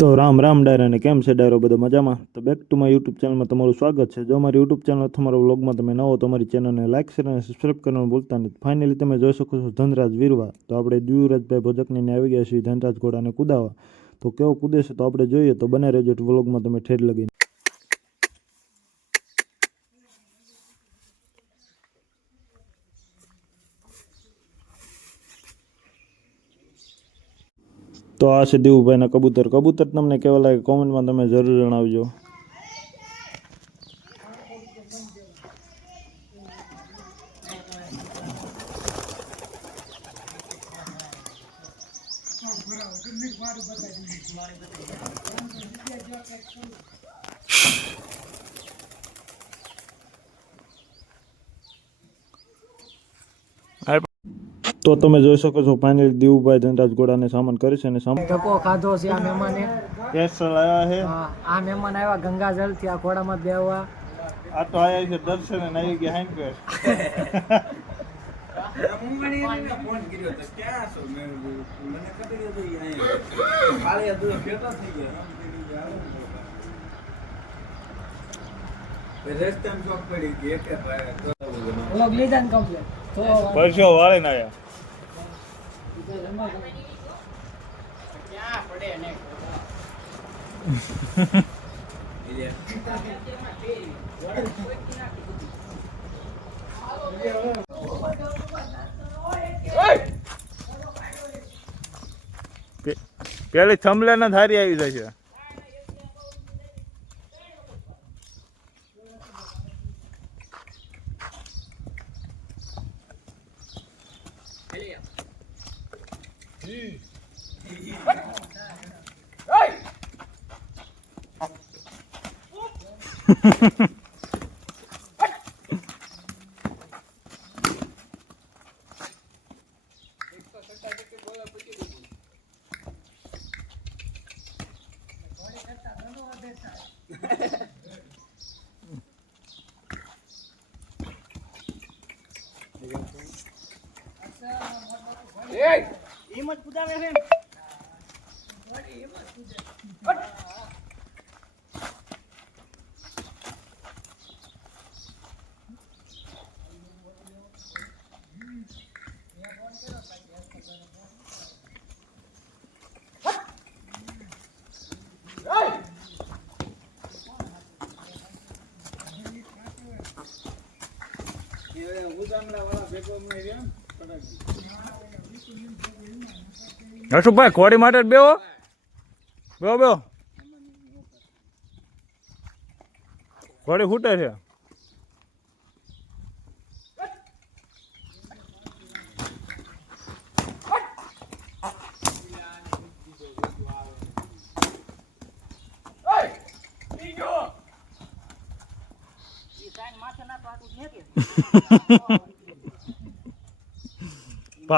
તો રામ રામ ડાયરા અને કેમ છે ડાયરો બધો મજામાં? તો બેક ટુ માય યુટ્યુબ ચેનલમાં તમારું સ્વાગત છે. જો અમારી યુટ્યુબ ચેનલ તમારા વ્લોગમાં તમે નવો તો અમારી ચેનલને લાઇક શેર અને સબસ્ક્રાઈબ કરવાનું ભૂલતા નહીં. ફાઇનલી તમે જોઈ શકો છો ધનરાજ વીરવા. તો આપણે દ્યુરાજભાઈ ભોજકની આવી ગયા છીએ ધનરાજ ઘોડાને કુદાવા. તો કેવો કૂદે છે તો આપણે જોઈએ. તો બને રહેજો વ્લોગમાં તમે ઠેર લગીને. તો આ છે દેવુભાઈના કબૂતર. કબૂતર તમને કેવા લાગે કોમેન્ટમાં તમે જરૂર જણાવજો. તો તમે જોઈ શકો છો ફાઇનલી દેવુભાઈ ધનરાજ ઘોડાને સામાન કરે છે અને ધક્કો ખાધો છે આ મહેમાને. કેસર આવ્યા છે. આ મહેમાન આવ્યા ગંગાજળ થી આ ઘોડામાં બેહવા. આ તો આયા છે દર્શન અને આવી ગયા હાઈન પર. ફોન કર્યો તો ક્યાં છો? મને ખબર હતી અહીંયા ખાલી અધૂરો ફેટો થઈ ગયો. રસ્તામાં ચોક પડી ગઈ કે ભાઈ લોગ લીધા ને કમ્પ્લીટ તો પરસો વાળે ના આયા. ક્યાં પડે ને પેલી થંભલે ના થારી આવી જાય છે. હિંમત કુદાવે છે. હર્ષુભાઈ ઘોડી માટે બેહો બેહો બેહો. ઘોડી ફૂટે છે.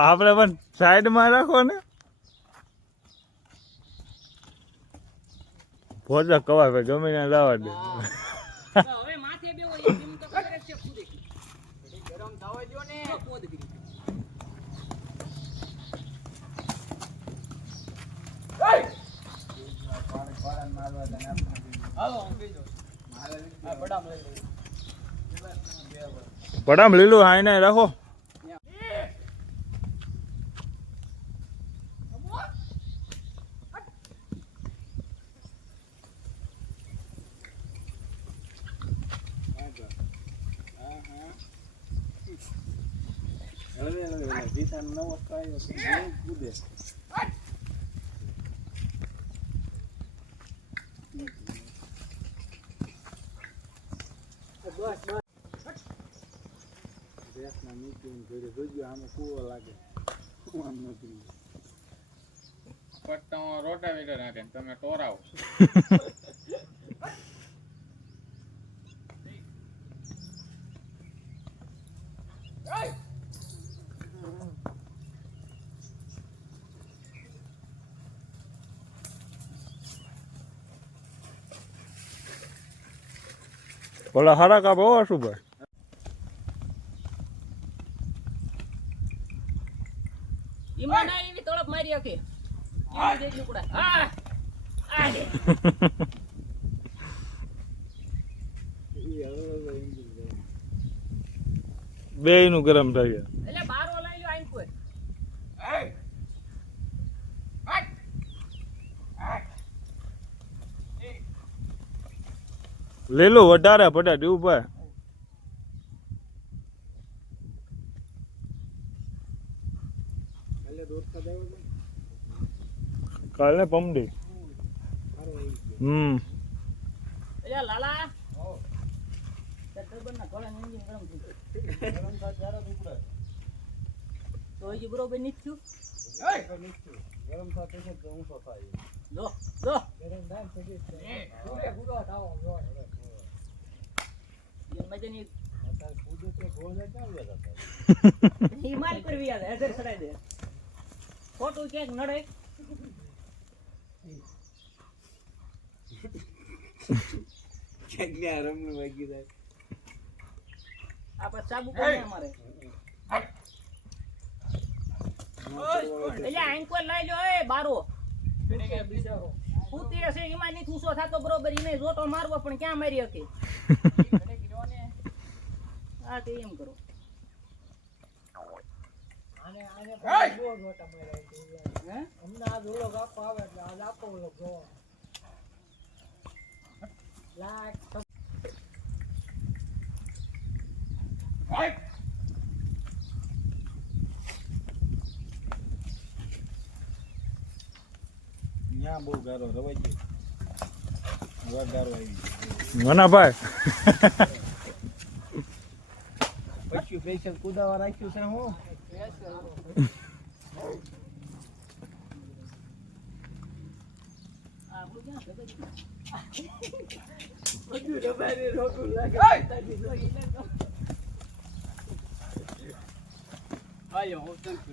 આપણે પણ સાઈડમાં રાખો ને. ભોજક કવાય ભાઈ ગમે ત્યાં લાવવા દે. હવે માથે બેવો એક દિન તો કરે છે ખુદે. ગરમ થવા દો ને પોદગરી. પડામ લીલું હાઈ ને રાખો. રોટાવેટર નાખે તમે ટોરાવો. ઓલા હારા કાપો શું ભાઈ? ઈમાન આવી તળપ મારી આખી. ઈ દે ટુકડા. આ લાગે. બે નું ગરમ થઈ ગયા. એટલે બારો લઈ લ્યો આઈન કોઈ. લઈ લો વધારે ફટાટ ઉભા. કાલે પમડી. એટલે લાલા ટર્બન ના ગળા એન્જિન ગરમ થઈ ગયું. તો હજી બરોબર નથી થયું. ગરમ થતો છે તો ઊંચો થાય. જો જો ગરમ થાય પછી ગુડો થાવો જો એ મજાની અત્યારે કૂદે તો ગોળ ક્યાં ગયા હતા. ઈ માલ કરવી આવે હજાર ચડાઈ દે ખોટું ક્યાંક નડે. ક્યાં રમવું વાગી જાય. આપણે સાબુ કોને અમારે એટલે આંકો લઈ લ્યો એ બારો કૂતી હશે એમાં નહીં ઊંચો થતો બરોબર એને જોટો મારવો પણ ક્યાં મારી શકે. હા તે એમ કરો. આને આને બહુ મોટા માર્યા છે. હે અમને આ ઓલો આપો આવે એટલે આ આપો ઓલો જોવા. લાખ ત્યાં બહુ ગારો રવાઈ ગયો. હવે ગારો આવી ગયો. મનાભાઈ પછી સ્પેશિયલ કુદાવા રાખ્યું છે હું. આપણું ક્યાં છે બધું? બધું રબારી રોકું લાગે. આયો હું તંતુ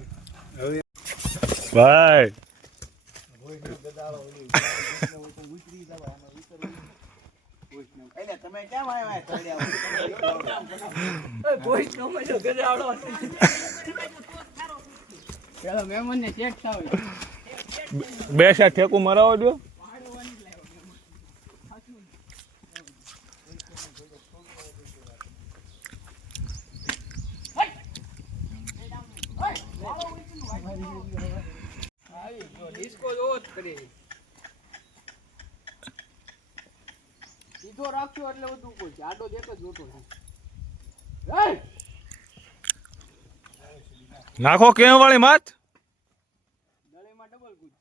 ભાઈ ભોયનો ગદાળો ઓલી ઉતરી જવાય આમાં ઉતરવું. એટલે તમે કેમ આવ્યા તળિયા? ભોઈનો મજો ગજાડો પેલો મહેમાન ને ચેક થાવ બે શા ઠેકું મરાવો દો. ડિસ્કો જોવો જ કરી સીધો રાખ્યો એટલે બધું કોઈ છે આડો દેખ જ જોતો છે. નાખો કેમ વાળી માત. દળીમાં ડબલ કૂદ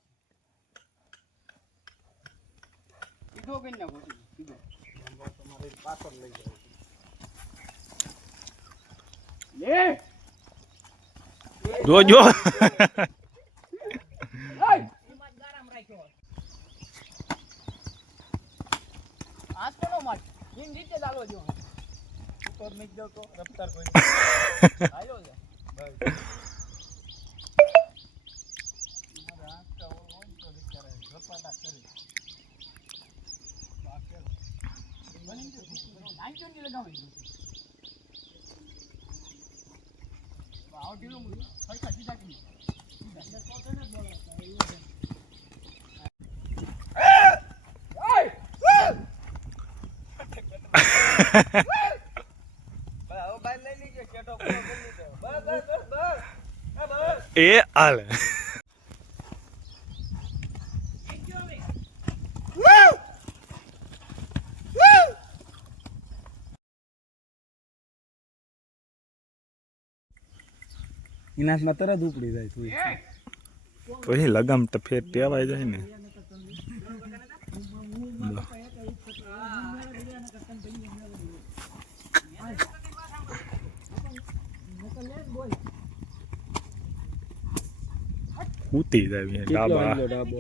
સીધો કરી નાખો સીધો તમારે પાછળ લઈ જાવ. લે જોજો ઉપર મેં જાવ તો રફતાર કોઈ એ હાલ ઇનાસમાં તરત ઉપડી જાય તું. પછી લગામ તો ફેર ટેવાઈ જાય ને. ઉતી જાય ડાબા ડાબો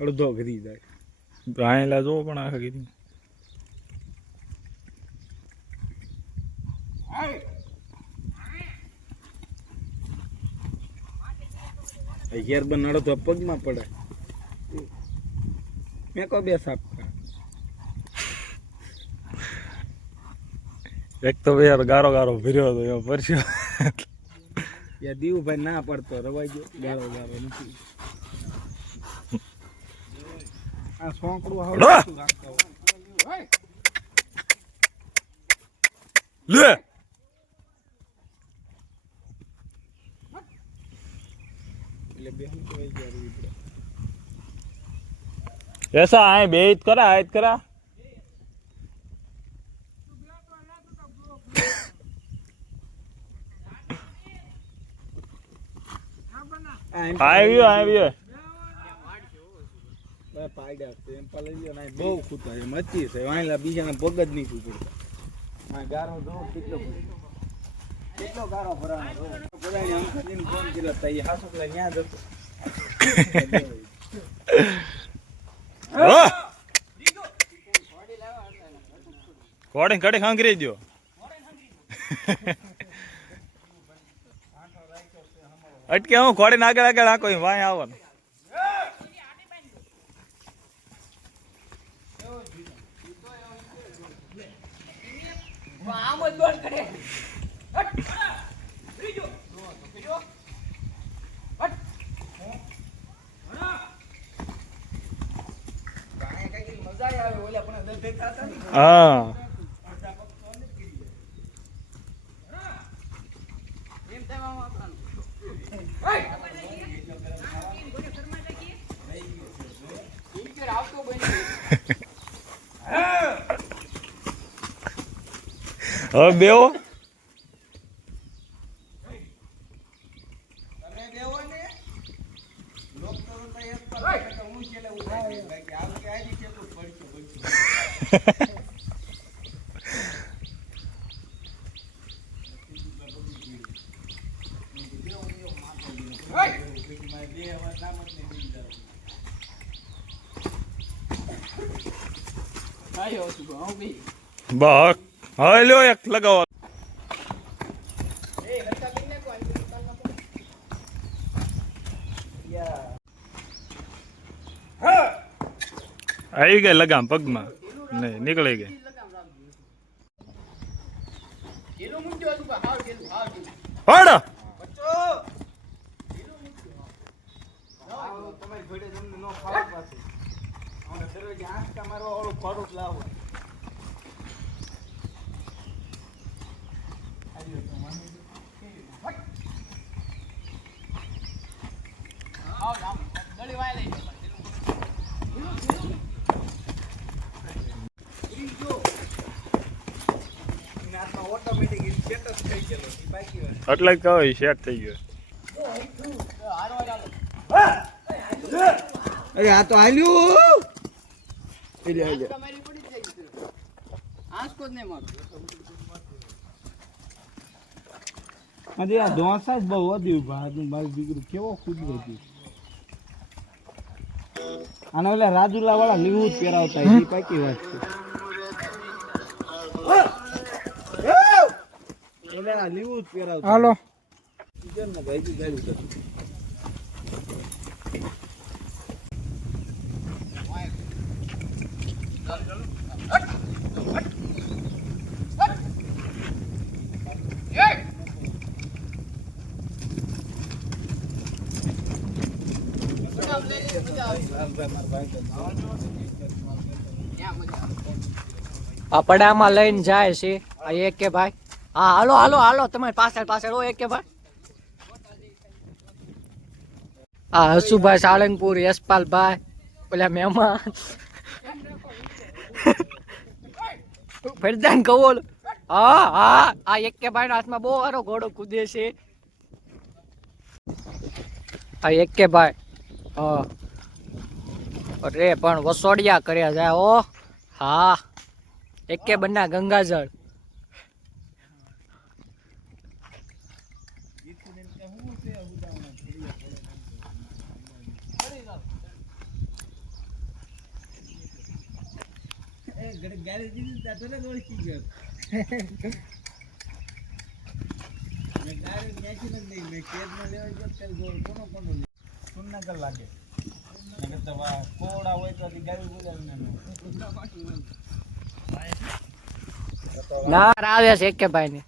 અડધો ઘરી જાય. આયેલા જો પણ આખા કીધી ઘેર બનાડો તો પગમાં પડે. મેં કો બે સાપ એક તો યાર ગારો ગારો ભર્યો હતો એમાં પરસ્યો. યા દીવુભાઈ ના પડતો રવાઈ ગયો. ગારો ગારો નથી આ સોંકડું હાવ ઓછું રાખતા હોય. લે એટલે બેન કહેવાય ગયા રહી પડે. એસા આય બેત કરા આયત કરા આવ્યો ભાઈ પાડ્યા છે એમ લઈ લ્યો ને બહુ ખૂતા છે મચ્છી છે વાયલા બીજાના પગ જ નહીં ખૂટતા આ ગારો જો કેટલો ગારો ભરાવાનો જો બધાને અંકજીને ફોન કર્યો તો એ હાસુકલા ન્યા જતો કોડે કડે ખાંગરી દો અટકે હું કોડે આગળ આગળ આખો વાય આવવાનું આમ જ દોડ કરે મજા આવે ઓલા પણ દસ ભેગા હતા ને હા એમ થાય આમ આપવાનું આવતો બની હવે બેવો તમે દેવો ને લોક તો એક પર હું છેલે ઉઠાવે બાકી આમ કે આજી છે તો પડશે આયો છું હું બી બક હવે લ્યો એક લગાવો એ હત્તા કિને કો આની દુકાન માં આવી ગઈ લગામ પગમાં નહીં નીકળી ગઈ એલો મુંજો હતું હાવ ગેલું પડ તમારી ઘોડે તમને નો ખાવા પાસે અમે દરવાજે આંખા મારવા વાળું ખોડું લાવો આવ આમ ગળી વાય લઈ ઓટોમેટિક સેટઅપ થઈ ગયેલો એ બાકી વાત એટલે જ કહો સેટ થઈ ગયો હારો ચાલો અરે આ તો હાલ્યું તમારી પડી જાય છે આંસકો જ નહીં મારો અરે આ ઢોસા જ બહુ વધ્યું ભાઈ મારું દીકરું કેવો કુદરતી આના ઓલા રાજુલા વાળા લીવું જ પહેરાવતા એ પાકી વાત છે ઓલા લીવું જ પહેરાવતા હાલો કેમ ને ભાઈ ગાડી કરતું પપડામાં લઈને જાય છે આ એક કે ભાઈ હા હાલો હાલો હાલો તમારી પાછળ પાછળ એક કે ભાઈ આ હસુભાઈ સાળંગપુર યશપાલભાઈ પેલા મહેમાન ફરદાન કવોલ હા હા આ એક કે ભાઈ હાથમાં બહુ સારો ઘોડો કૂદે છે આ એક કે ભાઈ હા અરે પણ વસોડિયા કર્યા જાય ઓ હા એકે બન્ના ગંગાજળ લાગે કોડા હોય તો ગાડી બોલાવીને ના આવે છે એક કે ભાઈ ને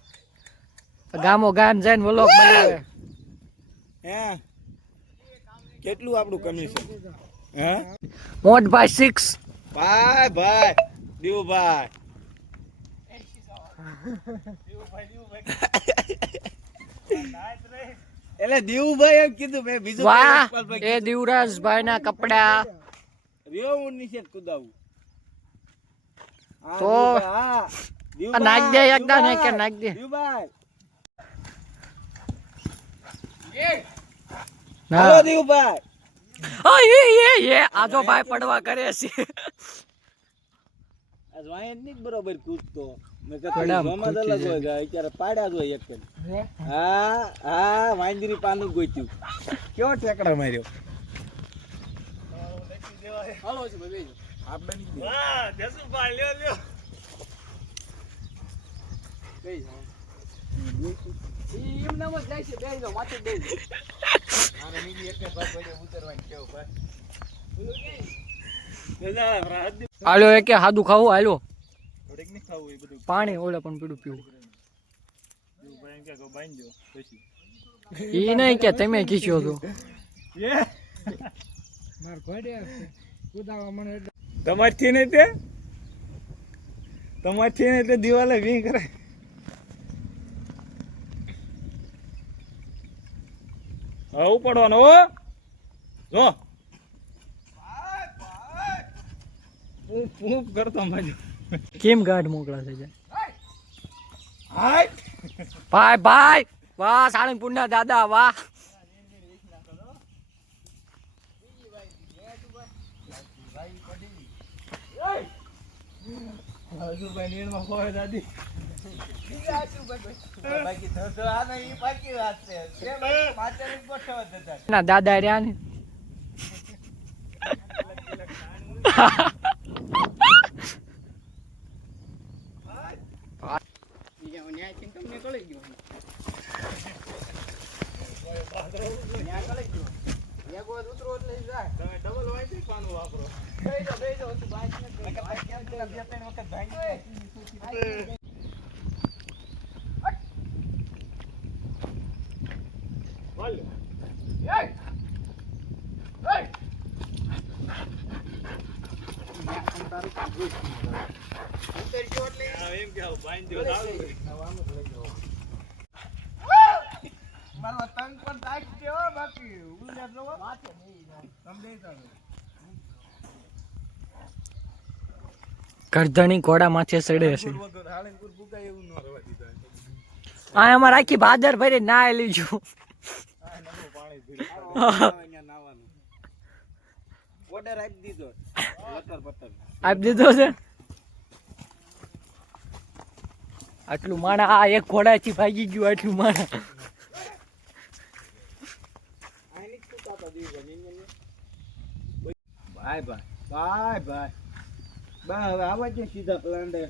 ગામો ગામ જઈને વ્લોગ બનાવે હે કેટલું આપણું કમિશન હા મોટભાઈ 6 ભાઈ ભાઈ દેવુભાઈ એટલે દેવુભાઈ એમ કીધું મેં બીજું વાહ કઈ એ દિવરાજભાઈ ના કપડા રહ્યો હું નીચે જ કુદાવું હા, તો દેવુભાઈ, હા આ નાખ દે એકદમ દેવુભાઈ, ને કે નાખ દે દેવુભાઈ હા હાલો દેવુભાઈ એ આ તો ભાઈ પડવા કરે છે આ વાયન ની જ બરોબર કૂદતો મેં પડામ કીધું જોમાં જ અલગ હોય કે અત્યારે પાડ્યા જ હોય એક જ. હા હા વાંદરી પાનું ગોત્યું કેવો ઠેકડા માર્યો હાલો છે ભાઈ આપણે નહીં વાહ જસુભાઈ લ્યો લ્યો કઈ જાવ ઈ એમ નામ જ જાય છે બેહી જાવ માથે બેહી જાવ મારે નીકળી એક ભાગ પડે ઉતરવાનું કેવું ભાઈ બોલો કે દાદા રાત દી હાલો એ કે હાદું ખાવું હાલો થોડીક નહીં ખાવું એ બધું પાણી ઓલે પણ પીડું પીવું દેવુભાઈ એમ કે બાંધજો પછી ઈ નહીં કે તમે ખીચ્યો તો તમારથી નહીં તે તમારથી નહીં તે દિવાલે વી કરે હા ઉપાડવાનો હો જો પૂપ કરતો મજો કેમ ગાઢ મોકલા છે જાય હાય ભાઈ ભાઈ વાહ સાળંગપુર ના દાદા વાહ હજુભાઈ નીરમાં હોય દાદી બાકી તો આ નહીં બાકી વાત છે કેમ માથે ગોઠવ જતા ના દાદા રહ્યા ને ઈ ન્યાય થી તમને કળી ગયો ન્યાય કળી ગયો એક વાર ઉતરો એટલે જાય તમે ડબલ વાય થી પાનું વાપરો બેહી જાવ તું બાઈક ને કેમ તો બે ત્રણ વખત ભાંગી એમ કે બાંધ્યો મારો તંગ પણ તાક કેવો બાકી ઉલ્યા જો માથે નહીં તમને ગરધણી ઘોડા માથે ચડે છે હાલનપુર ભૂકાય એવું ન રવા દીધા આ અમાર આખી ભાદર ભરી ના લીજું પાણી અહીંયા નાવાનું ઓર્ડર આપી દીધો લતર પતર આપી દીધો છે આટલું માણા આ એક ઘોડાથી ભાગી ગયું આટલું માણા આની કુતા તો દીધો બાય બાય બાય બાય બા હવે આવા છે સીધા પ્લાન્ડે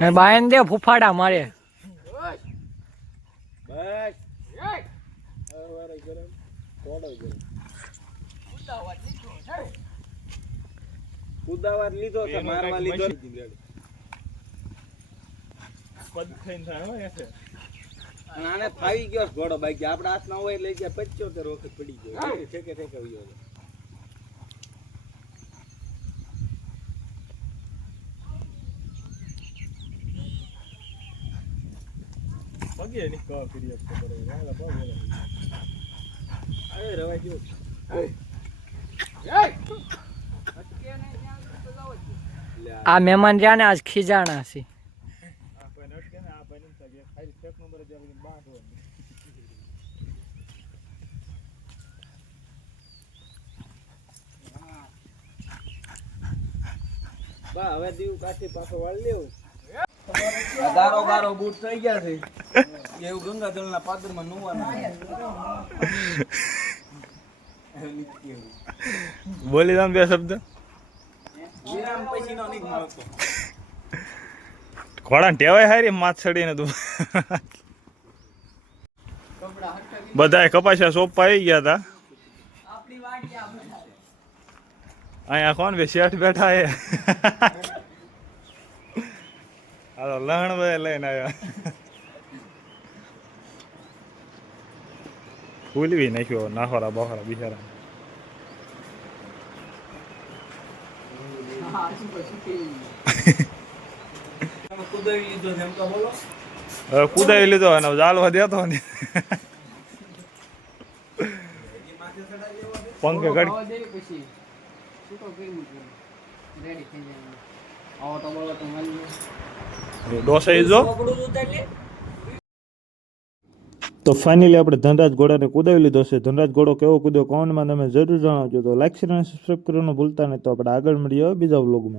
હે બાયન દે ફૂફાડા મારે બસ અવારે ગરમ થોડો ગરમ કુદાવાર લીધો કે મારવા લીધો પદ થઈને થાય હો એસે અને આને ફાવી ગયો છે ઘોડો બાકી આપણા હાથમાં હોય લઈ ગયા 75 વખત પડી ગયો ઠેકે ઠેકે આવ્યો પગે ની કા કરી આપતો બરાબર હાલા બહુ અરે રવા જો આ મહેમાન રહ્યા ને આજ ખીજાણા છે બા હવે દીવ કાઠી પાછો વાળ લેવું ગારો ગારો બૂટ થઈ ગયા છે એવું ગંગાજળ ના પાદર માં નુવાના બોલી દઉં બે શબ્દ વિરામ પછી નો નહીં મળતો ઘોડા ટેવાય હારી માથ ચડીને તું બધાએ કપાસિયા સોપા આવી ગયા હતા અહીંયા કોણ બે શેઠ બેઠા એ હાલો લહણ બે લઈને આવ્યા ફૂલવી નાખ્યો નાખોરા બખોરા બિચારા તમે કુદાવી લીધો છે એમ તો બોલો. હવે કુદાવી લીધો અને ચાલવા દેતો ને પંખે થોડો કાઢી ખાવા દે પછી છૂટો કરી મૂકવાનો. રેડી થઈ જાય. આવો તો બોલો તો હાલી ડોસાઈ જો. પકડું ઉતારી લે. તો ફાઇનલી આપણે ધનરાજ ઘોડાને કુદાવી લીધો છે. ધનરાજ ઘોડો કેવો કૂદ્યો કોમેન્ટમાં તમે જરૂર જણાવજો. તો લાઈક શેર અને સબસ્ક્રાઈબ કરવાનું ભૂલતા નહીં. તો આપણે આગળ મળીએ હવે બીજા વ્લોગમાં.